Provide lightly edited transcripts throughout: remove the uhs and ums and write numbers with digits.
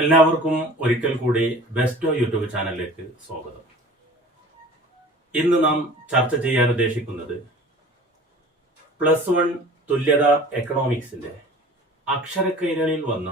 എല്ലാവർക്കും ഒരിക്കൽ കൂടി ബെസ്റ്റോ യൂട്യൂബ് ചാനലിലേക്ക് സ്വാഗതം. ഇന്ന് നാം ചർച്ച ചെയ്യാൻ ഉദ്ദേശിക്കുന്നത് +1 തുല്യത എക്കണോമിക്സിന്റെ അക്ഷരക്കൈരളിയിൽ വന്ന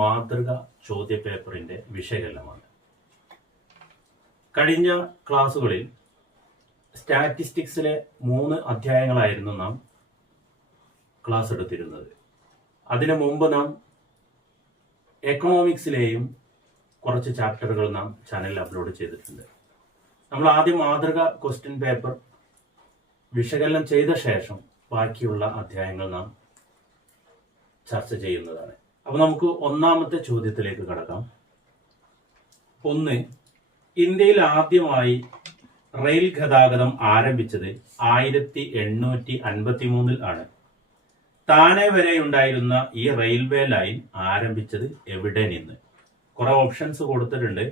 മാതൃക ചോദ്യപേപ്പറിന്റെ വിശകലനമാണ്. കഴിഞ്ഞ ക്ലാസ്സുകളിൽ സ്റ്റാറ്റിസ്റ്റിക്സിലെ 3 അധ്യായങ്ങളായിരുന്നു നാം ക്ലാസ് എടുത്തിരുന്നത്. അതിനു മുമ്പ് നാം എക്കണോമിക്സിലെയും കുറച്ച് ചാപ്റ്ററുകൾ നാം ചാനലിൽ അപ്ലോഡ് ചെയ്തിട്ടുണ്ട്. നമ്മൾ ആദ്യം മാതൃക ക്വസ്റ്റ്യൻ പേപ്പർ വിശകലനം ചെയ്ത ശേഷം ബാക്കിയുള്ള അധ്യായങ്ങൾ നാം ചർച്ച ചെയ്യുന്നതാണ്. അപ്പൊ നമുക്ക് ഒന്നാമത്തെ ചോദ്യത്തിലേക്ക് കടക്കാം. 1. ഇന്ത്യയിൽ ആദ്യമായി റെയിൽ ഗതാഗതം ആരംഭിച്ചത് 1853 ആണ്. താനെ വരെ ഉണ്ടായിരുന്ന ഈ റെയിൽവേ ലൈൻ ആരംഭിച്ചത് എവിടെ നിന്ന്? കുറെ ഓപ്ഷൻസ് കൊടുത്തിട്ടുണ്ട്.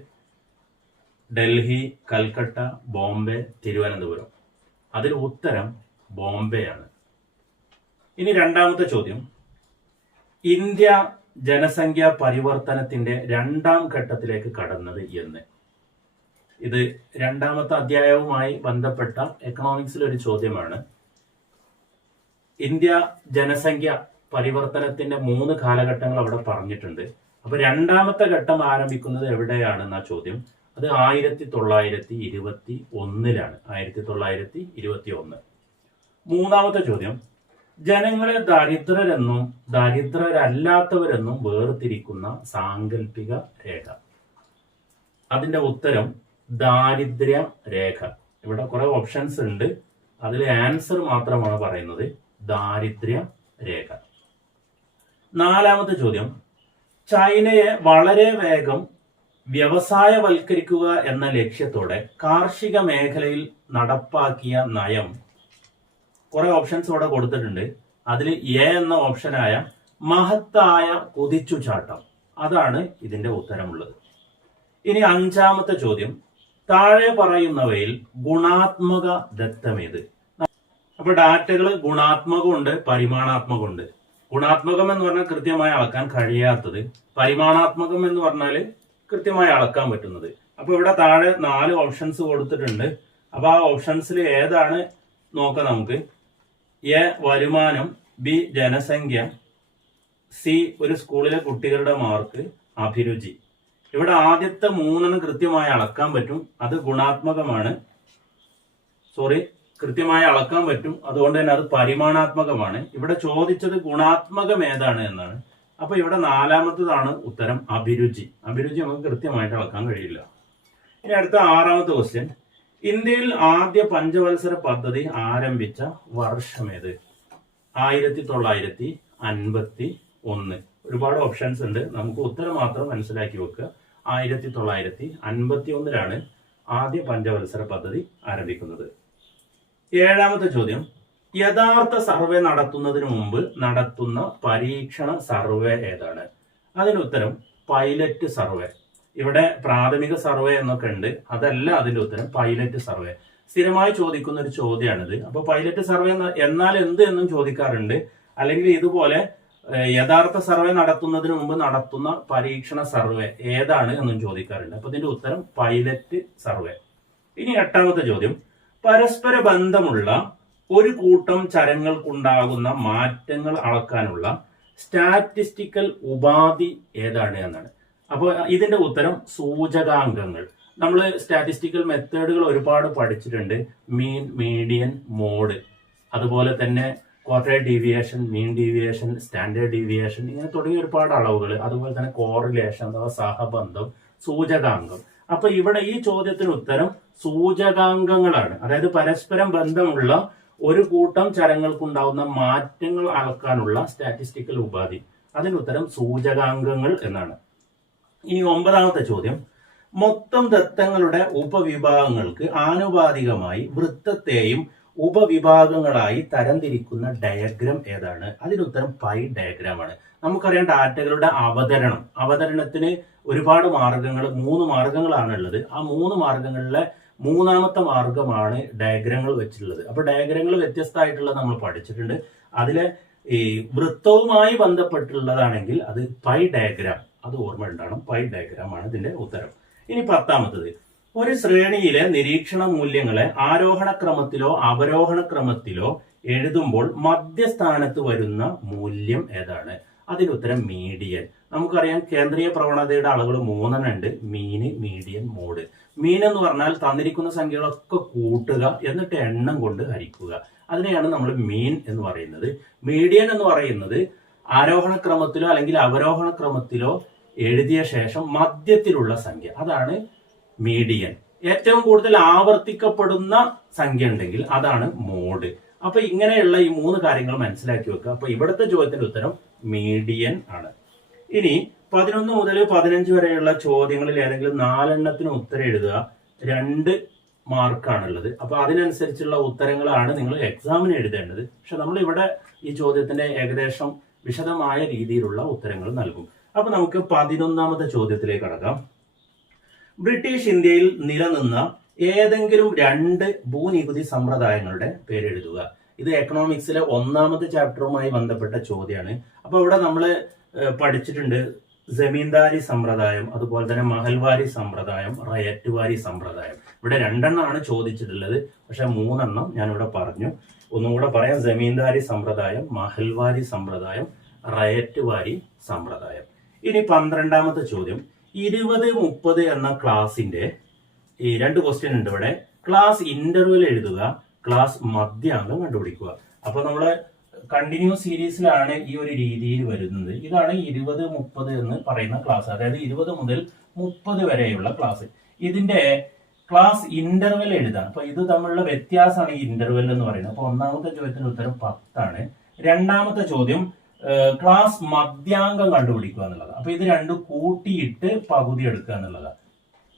ഡൽഹി, കൽക്കട്ട, ബോംബെ, തിരുവനന്തപുരം. അതിൽ ഉത്തരം ബോംബെ ആണ്. ഇനി രണ്ടാമത്തെ ചോദ്യം, ഇന്ത്യ ജനസംഖ്യാ പരിവർത്തനത്തിന്റെ 2ാം ഘട്ടത്തിലേക്ക് കടന്നത് എന്ന്? ഇത് 2ാമത്തെ അധ്യായവുമായി ബന്ധപ്പെട്ട എക്കണോമിക്സിലെ ഒരു ചോദ്യമാണ്. ഇന്ത്യ ജനസംഖ്യ പരിവർത്തനത്തിന്റെ 3 കാലഘട്ടങ്ങൾ അവിടെ പറഞ്ഞിട്ടുണ്ട്. അപ്പൊ 2ാമത്തെ ഘട്ടം ആരംഭിക്കുന്നത് എവിടെയാണെന്ന ചോദ്യം. അത് 1921 1921. മൂന്നാമത്തെ ചോദ്യം, ജനങ്ങളെ ദരിദ്രരെന്നും ദരിദ്രരല്ലാത്തവരെന്നും വേർതിരിക്കുന്ന സാങ്കല്പിക രേഖ. അതിന്റെ ഉത്തരം ദാരിദ്ര്യ രേഖ. ഇവിടെ കുറെ ഓപ്ഷൻസ് ഉണ്ട്, അതിൽ ആൻസർ മാത്രമാണ് പറയുന്നത് ദാരിദ്ര്യ രേഖ. നാലാമത്തെ ചോദ്യം, ചൈനയെ വളരെ വേഗം വ്യവസായവൽക്കരിക്കുക എന്ന ലക്ഷ്യത്തോടെ കാർഷിക മേഖലയിൽ നടപ്പാക്കിയ നയം. കുറെ ഓപ്ഷൻസ് ഇവിടെ കൊടുത്തിട്ടുണ്ട്. അതിൽ എ എന്ന ഓപ്ഷനായ മഹത്തായ കുതിച്ചുചാട്ടം, അതാണ് ഇതിന്റെ ഉത്തരമുള്ളത്. ഇനി 5ാമത്തെ ചോദ്യം, താഴെ പറയുന്നവയിൽ ഗുണാത്മക ദത്തമേത്? അപ്പൊ ഡാറ്റകൾ ഗുണാത്മകമുണ്ട്, പരിമാണാത്മകമുണ്ട്. ഗുണാത്മകം എന്ന് പറഞ്ഞാൽ കൃത്യമായി അളക്കാൻ കഴിയാത്തത്, പരിമാണാത്മകം എന്ന് പറഞ്ഞാൽ കൃത്യമായി അളക്കാൻ പറ്റുന്നത്. അപ്പൊ ഇവിടെ താഴെ 4 ഓപ്ഷൻസ് കൊടുത്തിട്ടുണ്ട്. അപ്പൊ ആ ഓപ്ഷൻസിൽ ഏതാണ് നോക്കാം നമുക്ക്. എ വരുമാനം, ബി ജനസംഖ്യ, സി ഒരു സ്കൂളിലെ കുട്ടികളുടെ മാർക്ക്, അഭിരുചി. ഇവിടെ ആദ്യത്തെ 3 കൃത്യമായി അളക്കാൻ പറ്റും, അത് ഗുണാത്മകമാണ്. കൃത്യമായി അളക്കാൻ പറ്റും, അതുകൊണ്ട് തന്നെ അത് പരിമാണാത്മകമാണ്. ഇവിടെ ചോദിച്ചത് ഗുണാത്മകം ഏതാണ് എന്നാണ്. അപ്പൊ ഇവിടെ 4ാമത്തതാണ് ഉത്തരം അഭിരുചി. അഭിരുചി നമുക്ക് കൃത്യമായിട്ട് അളക്കാൻ കഴിയില്ല. ഇനി അടുത്ത 6ാമത്തെ ക്വസ്റ്റ്യൻ, ഇന്ത്യയിൽ ആദ്യ പഞ്ചവത്സര പദ്ധതി ആരംഭിച്ച വർഷമേത്? 1951. ഒരുപാട് ഓപ്ഷൻസ് ഉണ്ട്, നമുക്ക് ഉത്തരം മാത്രം മനസ്സിലാക്കി വെക്കുക. 1951 ആദ്യ പഞ്ചവത്സര പദ്ധതി ആരംഭിക്കുന്നത്. 7ാമത്തെ ചോദ്യം, യഥാർത്ഥ സർവേ നടത്തുന്നതിന് മുമ്പ് നടത്തുന്ന പരീക്ഷണ സർവേ ഏതാണ്? അതിന് ഉത്തരം പൈലറ്റ് സർവേ. ഇവിടെ പ്രാഥമിക സർവേ എന്നൊക്കെ ഉണ്ട്, അതല്ല അതിന്റെ ഉത്തരം പൈലറ്റ് സർവേ. സ്ഥിരമായി ചോദിക്കുന്ന ഒരു ചോദ്യമാണിത്. അപ്പൊ പൈലറ്റ് സർവേ എന്നാൽ എന്ത് എന്നും ചോദിക്കാറുണ്ട്. അല്ലെങ്കിൽ ഇതുപോലെ യഥാർത്ഥ സർവേ നടത്തുന്നതിന് മുമ്പ് നടത്തുന്ന പരീക്ഷണ സർവേ ഏതാണ് എന്നും ചോദിക്കാറുണ്ട്. അപ്പൊ ഇതിന്റെ ഉത്തരം പൈലറ്റ് സർവേ. ഇനി 8ാമത്തെ ചോദ്യം, പരസ്പര ബന്ധമുള്ള ഒരു കൂട്ടം ചരങ്ങൾക്കുണ്ടാകുന്ന മാറ്റങ്ങൾ അളക്കാനുള്ള സ്റ്റാറ്റിസ്റ്റിക്കൽ ഉപാധി ഏതാണ് എന്നാണ്. അപ്പോൾ ഇതിന്റെ ഉത്തരം സൂചകാംഗങ്ങൾ. നമ്മൾ സ്റ്റാറ്റിസ്റ്റിക്കൽ മെത്തേഡുകൾ ഒരുപാട് പഠിച്ചിട്ടുണ്ട്. മീൻ, മീഡിയൻ, മോഡ്, അതുപോലെ തന്നെ quarter deviation, mean deviation, standard deviation, ഇങ്ങനെ തുടങ്ങിയ ഒരുപാട് അളവുകൾ. അതുപോലെ തന്നെ കോറിലേഷൻ അഥവാ സഹബന്ധം, സൂചകാംഗം. അപ്പൊ ഇവിടെ ഈ ചോദ്യത്തിന് ഉത്തരം സൂചകാംഗങ്ങളാണ്. അതായത് പരസ്പരം ബന്ധമുള്ള ഒരു കൂട്ടം ചരങ്ങൾക്കുണ്ടാവുന്ന മാറ്റങ്ങൾ അളക്കാനുള്ള സ്റ്റാറ്റിസ്റ്റിക്കൽ ഉപാധി. അതിനുത്തരം സൂചകാംഗങ്ങൾ എന്നാണ്. ഇനി 9ാമത്തെ ചോദ്യം, മൊത്തം ദത്തങ്ങളുടെ ഉപവിഭാഗങ്ങൾക്ക് ആനുപാതികമായി വൃത്തത്തെയും ഉപവിഭാഗങ്ങളായി തരംതിരിക്കുന്ന ഡയഗ്രം ഏതാണ്? അതിനുത്തരം പൈ ഡയഗ്രാം ആണ്. നമുക്കറിയാം ഡാറ്റകളുടെ അവതരണത്തിന് ഒരുപാട് മാർഗങ്ങൾ, 3 മാർഗങ്ങളാണ് ഉള്ളത്. ആ 3 മാർഗങ്ങളിലെ 3ാമത്തെ മാർഗമാണ് ഡയഗ്രങ്ങൾ വെച്ചിട്ടുള്ളത്. അപ്പൊ ഡയഗ്രങ്ങൾ വ്യത്യസ്തമായിട്ടുള്ളത് നമ്മൾ പഠിച്ചിട്ടുണ്ട്. അതിലെ ഈ വൃത്തവുമായി ബന്ധപ്പെട്ടുള്ളതാണെങ്കിൽ അത് പൈ ഡയഗ്രാം, അത് ഓർമ്മ ഉണ്ടാവണം. പൈ ഡയഗ്രാം ആണ് ഇതിന്റെ ഉത്തരം. ഇനി 10ാമത്തത്, ഒരു ശ്രേണിയിലെ നിരീക്ഷണ മൂല്യങ്ങളെ ആരോഹണ ക്രമത്തിലോ അവരോഹണ ക്രമത്തിലോ എഴുതുമ്പോൾ മധ്യസ്ഥാനത്ത് വരുന്ന മൂല്യം ഏതാണ്? അതിന് ഉത്തരം മീഡിയൻ. നമുക്കറിയാം കേന്ദ്രീയ പ്രവണതയുടെ അളവുകൾ 3 ഉണ്ട്: മീന്, മീഡിയൻ, മോഡ്. മീൻ എന്ന് പറഞ്ഞാൽ തന്നിരിക്കുന്ന സംഖ്യകളൊക്കെ കൂട്ടുക എന്നിട്ട് എണ്ണം കൊണ്ട് ഹരിക്കുക. അതിനെയാണ് നമ്മൾ മീൻ എന്ന് പറയുന്നത്. മീഡിയൻ എന്ന് പറയുന്നത് ആരോഹണ ക്രമത്തിലോ അല്ലെങ്കിൽ അവരോഹണ ക്രമത്തിലോ എഴുതിയ ശേഷം മധ്യത്തിലുള്ള സംഖ്യ, അതാണ് മീഡിയൻ. ഏറ്റവും കൂടുതൽ ആവർത്തിക്കപ്പെടുന്ന സംഖ്യ ഉണ്ടെങ്കിൽ അതാണ് മോഡ്. അപ്പൊ ഇങ്ങനെയുള്ള ഈ 3 കാര്യങ്ങൾ മനസ്സിലാക്കി വെക്കുക. അപ്പൊ ഇവിടുത്തെ ചോദ്യത്തിന്റെ ഉത്തരം മീഡിയൻ ആണ്. ഇനി 11 മുതൽ 15 വരെയുള്ള ചോദ്യങ്ങളിൽ ഏതെങ്കിലും 4 എണ്ണത്തിന് ഉത്തരം എഴുതുക. 2 മാർക്കാണുള്ളത്. അപ്പൊ അതിനനുസരിച്ചുള്ള ഉത്തരങ്ങളാണ് നിങ്ങൾ എക്സാമിന് എഴുതേണ്ടത്. പക്ഷെ നമ്മൾ ഇവിടെ ഈ ചോദ്യത്തിന്റെ ഏകദേശം വിശദമായ രീതിയിലുള്ള ഉത്തരങ്ങൾ നൽകും. അപ്പൊ നമുക്ക് 11ാമത്തെ ചോദ്യത്തിലേക്ക് കടക്കാം. ബ്രിട്ടീഷ് ഇന്ത്യയിൽ നിലനിന്ന ഏതെങ്കിലും 2 ഭൂനികുതി സമ്പ്രദായങ്ങളുടെ പേരെഴുതുക. ഇത് എക്കണോമിക്സിലെ 1ാമത്തെ ചാപ്റ്ററുമായി ബന്ധപ്പെട്ട ചോദ്യമാണ്. അപ്പൊ ഇവിടെ നമ്മൾ പഠിച്ചിട്ടുണ്ട് ജമീന്ദാരി സമ്പ്രദായം, അതുപോലെ തന്നെ മഹൽവാരി സമ്പ്രദായം, റയറ്റുവാരി സമ്പ്രദായം. ഇവിടെ 2 എണ്ണമാണ് ചോദിച്ചിട്ടുള്ളത്, പക്ഷെ 3 എണ്ണം ഞാനിവിടെ പറഞ്ഞു. ഒന്നുകൂടെ പറയാം: ജമീന്ദാരി സമ്പ്രദായം, മഹൽവാരി സമ്പ്രദായം, റയറ്റുവാരി സമ്പ്രദായം. ഇനി 12ാമത്തെ ചോദ്യം, 20, 30 എന്ന ക്ലാസിന്റെ ഈ 2 ക്വസ്റ്റ്യൻ ഉണ്ട് ഇവിടെ. ക്ലാസ് ഇന്റർവെൽ എഴുതുക, ക്ലാസ് മധ്യാങ്കം കണ്ടുപിടിക്കുക. അപ്പൊ നമ്മള് കണ്ടിന്യൂസ് സീരീസിലാണ് ഈ ഒരു രീതിയിൽ വരുന്നത്. ഇതാണ് 20, 30 എന്ന് പറയുന്ന ക്ലാസ്, അതായത് 20 മുതൽ 30 വരെയുള്ള ക്ലാസ്. ഇതിന്റെ ക്ലാസ് ഇന്റർവെൽ എഴുതാം. അപ്പൊ ഇത് തമ്മിലുള്ള വ്യത്യാസമാണ് ഈ ഇന്റർവെൽ എന്ന് പറയുന്നത്. അപ്പൊ 1ാമത്തെ ചോദ്യത്തിന് ഉത്തരം 10 ആണ്. 2ാമത്തെ ചോദ്യം ക്ലാസ് മധ്യാങ്കം കണ്ടുപിടിക്കുക എന്നുള്ളതാണ്. അപ്പൊ ഇത് 2 കൂട്ടിയിട്ട് പകുതി എടുക്കുക എന്നുള്ളതാണ്.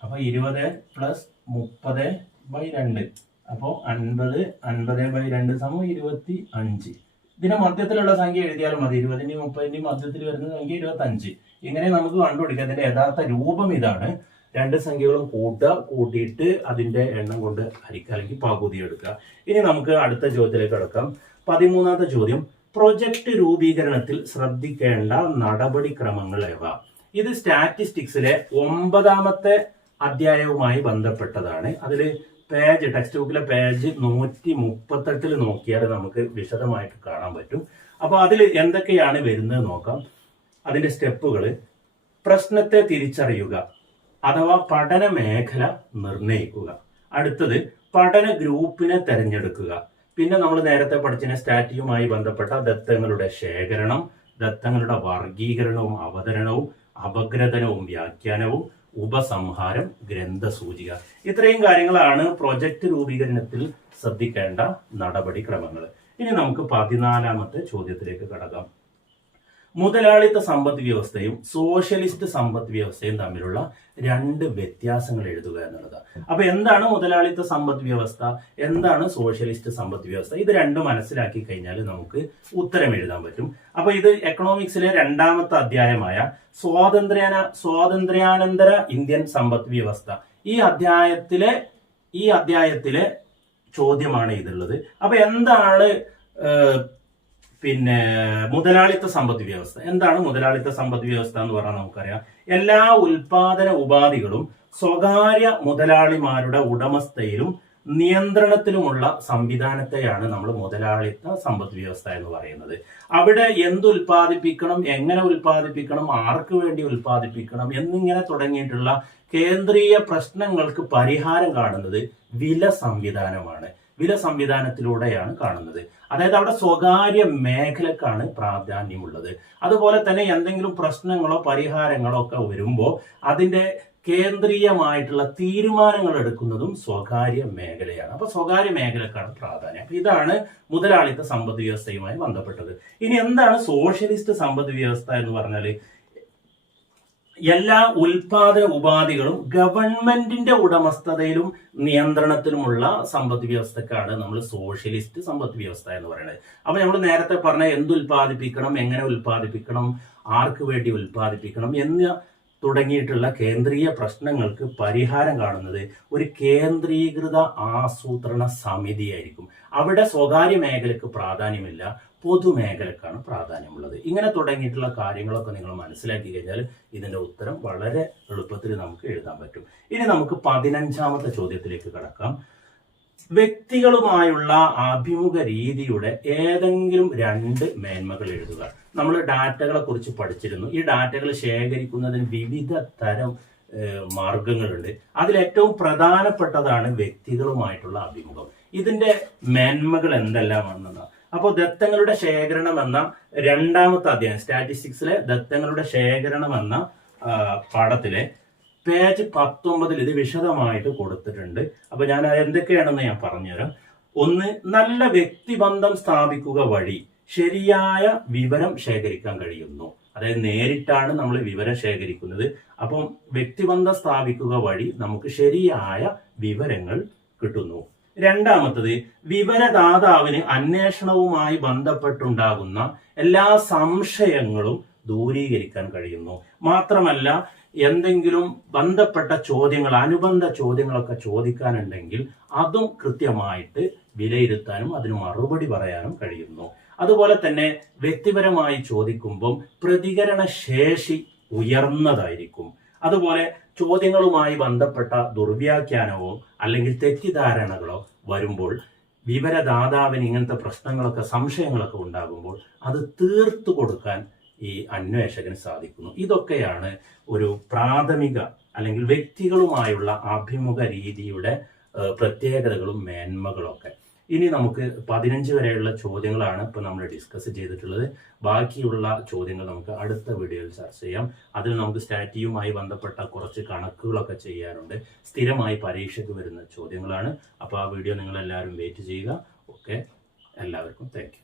അപ്പൊ 20 + 30/2. അപ്പോ 50, 50/2 = 25. ഇതിന്റെ മധ്യത്തിലുള്ള സംഖ്യ എഴുതിയാലും മതി. 20ന്റെയും 30ന്റെയും മധ്യത്തിൽ വരുന്ന സംഖ്യ 25. ഇങ്ങനെ നമുക്ക് കണ്ടുപിടിക്കാം. ഇതിന്റെ യഥാർത്ഥ രൂപം ഇതാണ്: 2 സംഖ്യകളും കൂട്ടിയിട്ട് അതിന്റെ എണ്ണം കൊണ്ട് ഹരിക്കുക അല്ലെങ്കിൽ പകുതി എടുക്കുക. ഇനി നമുക്ക് അടുത്ത ചോദ്യത്തിലേക്ക് കടക്കാം. 13ാമത്തെ ചോദ്യം, പ്രൊജക്ട് രൂപീകരണത്തിൽ ശ്രദ്ധിക്കേണ്ട നടപടിക്രമങ്ങൾ ഏവ? ഇത് സ്റ്റാറ്റിസ്റ്റിക്സിലെ 9ാമത്തെ അധ്യായവുമായി ബന്ധപ്പെട്ടതാണ്. അതിൽ ടെക്സ്റ്റ് ബുക്കിലെ പേജ് 138 നോക്കിയാൽ നമുക്ക് വിശദമായിട്ട് കാണാൻ പറ്റും. അപ്പൊ അതിൽ എന്തൊക്കെയാണ് വരുന്നത് നോക്കാം. അതിന്റെ സ്റ്റെപ്പുകൾ: പ്രശ്നത്തെ തിരിച്ചറിയുക അഥവാ പഠന മേഖല നിർണയിക്കുക. അടുത്തത് പഠന ഗ്രൂപ്പിനെ തെരഞ്ഞെടുക്കുക. പിന്നെ നമ്മൾ നേരത്തെ പഠിച്ച സ്റ്റാറ്റിയുമായി ബന്ധപ്പെട്ട ദത്തങ്ങളുടെ ശേഖരണം, ദത്തങ്ങളുടെ വർഗീകരണവും അവതരണവും, അപഗ്രഥനവും വ്യാഖ്യാനവും, ഉപസംഹാരം, ഗ്രന്ഥസൂചിക. ഇത്രയും കാര്യങ്ങളാണ് പ്രൊജക്ട് രൂപീകരണത്തിൽ ശ്രദ്ധിക്കേണ്ട നടപടിക്രമങ്ങൾ. ഇനി നമുക്ക് 14ാമത്തെ ചോദ്യത്തിലേക്ക് കടക്കാം. മുതലാളിത്ത സമ്പദ് വ്യവസ്ഥയും സോഷ്യലിസ്റ്റ് സമ്പദ് വ്യവസ്ഥയും തമ്മിലുള്ള 2 വ്യത്യാസങ്ങൾ എഴുതുക എന്നുള്ളതാണ്. അപ്പൊ എന്താണ് മുതലാളിത്ത സമ്പദ് വ്യവസ്ഥ, എന്താണ് സോഷ്യലിസ്റ്റ് സമ്പദ് വ്യവസ്ഥ? ഇത് 2 മനസ്സിലാക്കി കഴിഞ്ഞാൽ നമുക്ക് ഉത്തരം എഴുതാൻ പറ്റും. അപ്പൊ ഇത് എക്കണോമിക്സിലെ 2ാമത്തെ അധ്യായമായ സ്വാതന്ത്ര്യാനന്തര ഇന്ത്യൻ സമ്പദ് വ്യവസ്ഥ, ഈ അധ്യായത്തിലെ ചോദ്യമാണ് ഇതുള്ളത്. അപ്പൊ എന്താണ് മുതലാളിത്ത സമ്പദ് വ്യവസ്ഥ? എന്താണ് മുതലാളിത്ത സമ്പദ് വ്യവസ്ഥ എന്ന് പറഞ്ഞാൽ നമുക്കറിയാം, എല്ലാ ഉൽപാദന ഉപാധികളും സ്വകാര്യ മുതലാളിമാരുടെ ഉടമസ്ഥയിലും നിയന്ത്രണത്തിലുമുള്ള സംവിധാനത്തെയാണ് നമ്മൾ മുതലാളിത്ത സമ്പദ് വ്യവസ്ഥ എന്ന് പറയുന്നത്. അവിടെ എന്ത് ഉൽപ്പാദിപ്പിക്കണം, എങ്ങനെ ഉൽപ്പാദിപ്പിക്കണം, ആർക്ക് വേണ്ടി ഉൽപ്പാദിപ്പിക്കണം എന്നിങ്ങനെ തുടങ്ങിയിട്ടുള്ള കേന്ദ്രീയ പ്രശ്നങ്ങൾക്ക് പരിഹാരം കാണുന്നത് വില സംവിധാനമാണ്. വില സംവിധാനത്തിലൂടെയാണ് കാണുന്നത്. അതായത് അവിടെ സ്വകാര്യ മേഖലക്കാണ് പ്രാധാന്യമുള്ളത്. അതുപോലെ തന്നെ എന്തെങ്കിലും പ്രശ്നങ്ങളോ പരിഹാരങ്ങളോ ഒക്കെ വരുമ്പോൾ അതിന്റെ കേന്ദ്രീയമായിട്ടുള്ള തീരുമാനങ്ങൾ എടുക്കുന്നതും സ്വകാര്യ മേഖലയാണ്. അപ്പൊ സ്വകാര്യ മേഖലക്കാണ് പ്രാധാന്യം. അപ്പൊ ഇതാണ് മുതലാളിത്ത സമ്പദ് വ്യവസ്ഥയുമായി ബന്ധപ്പെട്ടത്. ഇനി എന്താണ് സോഷ്യലിസ്റ്റ് സമ്പദ് വ്യവസ്ഥ എന്ന് പറഞ്ഞാൽ, എല്ലാ ഉൽപാദന ഉപാധികളും ഗവൺമെന്റിന്റെ ഉടമസ്ഥതയിലും നിയന്ത്രണത്തിലുമുള്ള സമ്പദ് വ്യവസ്ഥക്കാണ് നമ്മൾ സോഷ്യലിസ്റ്റ് സമ്പദ് വ്യവസ്ഥ എന്ന് പറയുന്നത്. അപ്പൊ നമ്മൾ നേരത്തെ പറഞ്ഞ എന്ത് ഉൽപ്പാദിപ്പിക്കണം, എങ്ങനെ ഉൽപ്പാദിപ്പിക്കണം, ആർക്ക് വേണ്ടി ഉൽപ്പാദിപ്പിക്കണം എന്ന് തുടങ്ങിയിട്ടുള്ള കേന്ദ്രീയ പ്രശ്നങ്ങൾക്ക് പരിഹാരം കാണുന്നത് ഒരു കേന്ദ്രീകൃത ആസൂത്രണ സമിതിയായിരിക്കും. അവിടെ സ്വകാര്യ മേഖലയ്ക്ക് പ്രാധാന്യമില്ല, പൊതുമേഖലക്കാണ് പ്രാധാന്യമുള്ളത്. ഇങ്ങനെ തുടങ്ങിയിട്ടുള്ള കാര്യങ്ങളൊക്കെ നിങ്ങൾ മനസ്സിലാക്കി കഴിഞ്ഞാൽ ഇതിന്റെ ഉത്തരം വളരെ എളുപ്പത്തിൽ നമുക്ക് എഴുതാൻ പറ്റും. ഇനി നമുക്ക് 15ാമത്തെ ചോദ്യത്തിലേക്ക് കടക്കാം. വ്യക്തികളുമായുള്ള അഭിമുഖ രീതിയുടെ ഏതെങ്കിലും 2 മേന്മകൾ എഴുതുക. നമ്മൾ ഡാറ്റകളെ കുറിച്ച് പഠിച്ചിരുന്നു. ഈ ഡാറ്റകൾ ശേഖരിക്കുന്നതിന് വിവിധ തരം മാർഗങ്ങളുണ്ട്. അതിലേറ്റവും പ്രധാനപ്പെട്ടതാണ് വ്യക്തികളുമായിട്ടുള്ള അഭിമുഖം. ഇതിന്റെ മേന്മകൾ എന്തെല്ലാമാണെന്നാണ്. അപ്പോൾ ദത്തങ്ങളുടെ ശേഖരണം എന്ന 2ാമത്തെ അധ്യായം, സ്റ്റാറ്റിസ്റ്റിക്സിലെ ദത്തങ്ങളുടെ ശേഖരണം എന്ന പാഠത്തിലെ പേജ് 19 ഇത് വിശദമായിട്ട് കൊടുത്തിട്ടുണ്ട്. അപ്പൊ ഞാൻ എന്തൊക്കെയാണെന്ന് ഞാൻ പറഞ്ഞുതരാം. 1, നല്ല വ്യക്തിബന്ധം സ്ഥാപിക്കുക വഴി ശരിയായ വിവരം ശേഖരിക്കാൻ കഴിയുന്നു. അതായത് നേരിട്ടാണ് നമ്മൾ വിവരം ശേഖരിക്കുന്നത്. അപ്പം വ്യക്തിബന്ധം സ്ഥാപിക്കുക വഴി നമുക്ക് ശരിയായ വിവരങ്ങൾ കിട്ടുന്നു. 2ാമത്തത്, വിവരദാതാവിന് അന്വേഷണവുമായി ബന്ധപ്പെട്ടുണ്ടാകുന്ന എല്ലാ സംശയങ്ങളും ദൂരീകരിക്കാൻ കഴിയുന്നു. മാത്രമല്ല, എന്തെങ്കിലും ബന്ധപ്പെട്ട ചോദ്യങ്ങൾ, അനുബന്ധ ചോദ്യങ്ങളൊക്കെ ചോദിക്കാനുണ്ടെങ്കിൽ അതും കൃത്യമായിട്ട് വിലയിരുത്താനും അതിന് മറുപടി പറയാനും കഴിയുന്നു. അതുപോലെ തന്നെ വ്യക്തിപരമായി ചോദിക്കുമ്പം പ്രതികരണ ശേഷി ഉയർന്നതായിരിക്കും. അതുപോലെ ചോദ്യങ്ങളുമായി ബന്ധപ്പെട്ട ദുർവ്യാഖ്യാനമോ അല്ലെങ്കിൽ തെറ്റിദ്ധാരണകളോ വരുമ്പോൾ വിവരദാതാവിന് ഇങ്ങനത്തെ പ്രശ്നങ്ങളൊക്കെ, സംശയങ്ങളൊക്കെ ഉണ്ടാകുമ്പോൾ അത് തീർത്തു കൊടുക്കാൻ ഈ അന്വേഷകന് സാധിക്കുന്നു. ഇതൊക്കെയാണ് ഒരു പ്രാഥമിക അല്ലെങ്കിൽ വ്യക്തികളുമായുള്ള അഭിമുഖ രീതിയുടെ പ്രത്യേകതകളും മേന്മകളൊക്കെ. ഇനി നമുക്ക് 15 വരെയുള്ള ചോദ്യങ്ങളാണ് ഇപ്പൊ നമ്മൾ ഡിസ്കസ് ചെയ്തിട്ടുള്ളത്. ബാക്കിയുള്ള ചോദ്യങ്ങൾ നമുക്ക് അടുത്ത വീഡിയോയിൽ ചർച്ച ചെയ്യാം. അതിൽ നമുക്ക് സ്റ്റാറ്റിയുമായി ബന്ധപ്പെട്ട കുറച്ച് കണക്കുകളൊക്കെ ചെയ്യാനുണ്ട്. സ്ഥിരമായി പരീക്ഷയ്ക്ക് വരുന്ന ചോദ്യങ്ങളാണ്. അപ്പോൾ ആ വീഡിയോ നിങ്ങൾ എല്ലാവരും വെയിറ്റ് ചെയ്യുക. ഓക്കെ, എല്ലാവർക്കും താങ്ക് യു.